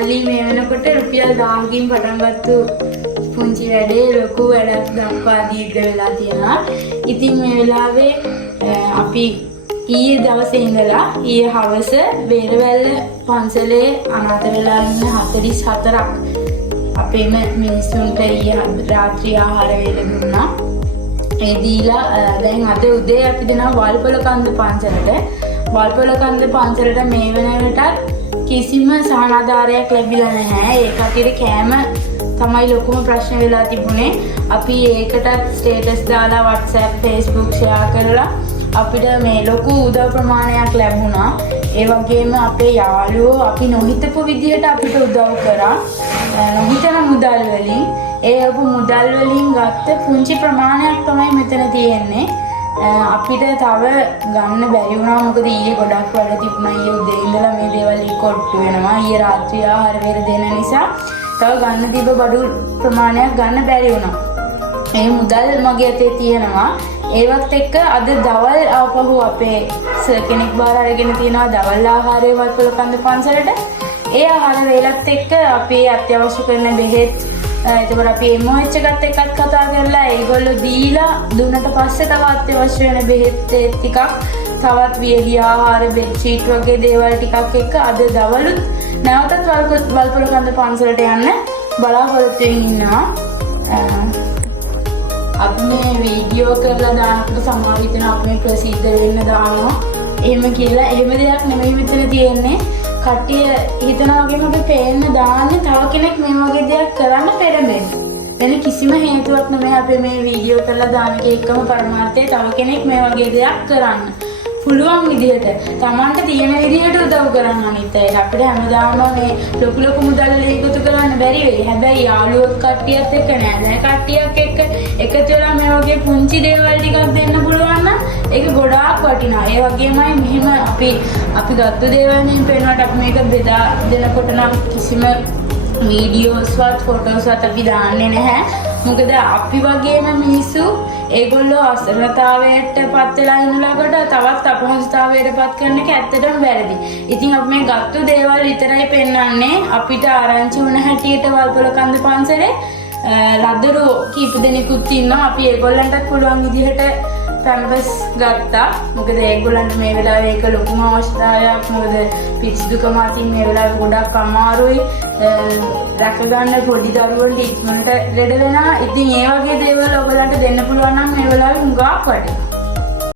මල්ලි මේ වෙනකොට රුපියල් 1000කින් පටන් ගත්තු පුංචි වැඩේ ලොකු වැඩක් දක්වා දීර්ඝ වෙලා තියෙනවා. ඉතින් මේ වෙලාවේ අපි ඊයේ දවසේ ඉඳලා ඊයේ හවස බේරවැල්ල පන්සලේ අනාථ වෙලා ඉන්න 44ක් අපේම මිනිස්සුන්ට ඊයේ රාත්‍රී ආහාර වේල දුන්නා. ඒ දීලා දැන් අද උදේ අපි දෙනවා වල්පොලකන්ද පන්සලට. වල්පොලකන්ද පන්සලට මේ වෙනකොටත් කිසිම සහනාධාරයක් ලැබිලා නැහැ. ඒ කටියට කෑම තමයි ලොකුම ප්‍රශ්න වෙලා තිබුණේ. අපි ඒකටත් ස්ටේටස් දාලා WhatsApp Facebook ෂෙයා කරලා අපිට මේ ලොකු උදව් ප්‍රමාණයක් ලැබුණා. ඒ වගේම අපේ යාළුවෝ අපි නොහිතපු විදිහට අපිට උදව් කරා. නොහිතන මුදල් වලින් ඒ මුදල් වලින් ගත්ත පුංචි ප්‍රමාණයක් තමයි මෙතන තියෙන්නේ. අපිට තව ගන්න බැරි වුණා. මොකද ඊයේ ගොඩක් වැඩ තිබුණා. ඊයේ උදේ ඉඳලා මේ දේවල් ඉක්කොට්ටු වෙනවා. ඊයේ රාත්‍රිය ආහාර වේල දෙන නිසා තව ගන්න තිබ්බ බඩු ප්‍රමාණයක් ගන්න බැරි වුණා. මේ මුදල් මගේ අතේ තියෙනවා. ඒවත් එක්ක අද දවල් ආපහු අපේ සර් කෙනෙක් බාර අරගෙන තියෙනවා දවල් ආහාරය වල්පොලකන්ද පන්සලට. ඒ ආහාර වේලත් එක්ක අපි අත්‍යවශ්‍ය කරන බෙහෙත් එතකොට අපි MOH එකත් එක්කත් කතා කරලා ඒගොල්ලෝ දීලා දුන්නට පස්සේ තව අත්‍යවශ්‍ය වෙන බෙහෙත් ටිකක් තවත් වියලි ආහාර බෙඩ්ෂීට් වගේ දේවල් ටිකක් එක්ක අද දවලුත් නැවතත් වල්පොලකන්ද පන්සලට යන්න බලාපොරොත්තු වෙමින් ඉන්නවා. අපි මේ වීඩියෝ කරලා දානකොට සමහර විටන අපි මේ ප්‍රසිද්ධ වෙන්න දානවා. එහෙම කියලා එහෙම දෙයක් නෙමෙයි මෙතන තියෙන්නේ. කට්ටිය හිතනවා වගේම අපි පේන්න දාන්නේ තව කෙනෙක් මේ වගේ දෙයක් කරන්න පෙරඹෙන්න. වෙන කිසිම හේතුවක් නෙමෙයි අපි මේ වීඩියෝ කරලා දාන එකම පරමාර්ථය තව කෙනෙක් මේ වගේ දෙයක් කරන්න. පුළුවන් විදිහට Tamanට තියෙන විදිහට උදව් කරන්න අනිත් අයට. අපිට හැමදාම මේ ලොකු මුදල් එකතු කරන්න බැරි වෙයි. හැබැයි යාළුවෝ කට්ටියත් එක්ක නෑ කට්ටියක් එක්ක එකතු වෙලා මේ වගේ පුංචි දේවල් ටිකක් දෙන්න පුළුවන් නම් ඒක ගොඩාක් වටිනවා. ඒ වගේමයි මෙහෙම අපි ගත්ත දේවල් වලින් පේනකොට අපි මේක බෙදා දෙනකොට නම් කිසිම වීඩියෝස්වත් ෆොටෝස්වත් අපි දාන්නේ නැහැ. මොකද අපි වගේම මිනිස්සු ඒගොල්ලෝ අසරණතාවයට පත් වෙලා ඉන්න ළඟට තවත් අපහසුතාවයට පත් කරන එක ඇත්තටම වැරදි. ඉතින් අපි මේ ගත්ත දේවල් විතරයි පෙන්වන්නේ. අපිට ආරංචි වුණ හැටියට වල්පොලකන්ද පන්සලේ ලදරු කීප දෙනෙකුත් ඉන්නවා. අපි ඒගොල්ලන්ටත් පුළුවන් විදිහට පැම්පස් ගත්තා. මොකද ඒගොල්ලන්ට මේ වෙලාවේ ඒක ලොකුම අවශ්‍යතාවයක්. මොකද පිරිසිදුකම අතින් මේ වෙලාවේ ගොඩක් අමාරුයි. රැක ගන්න පොඩි දරුවන්ට ඉක්මනට ලෙඩ වෙනවා. ඉතින් ඒ වගේ දේවල් ඔයගලන්ට දෙන්න පුළුවන් නම් මේ වෙලාවේ හුඟක් වටිනවා.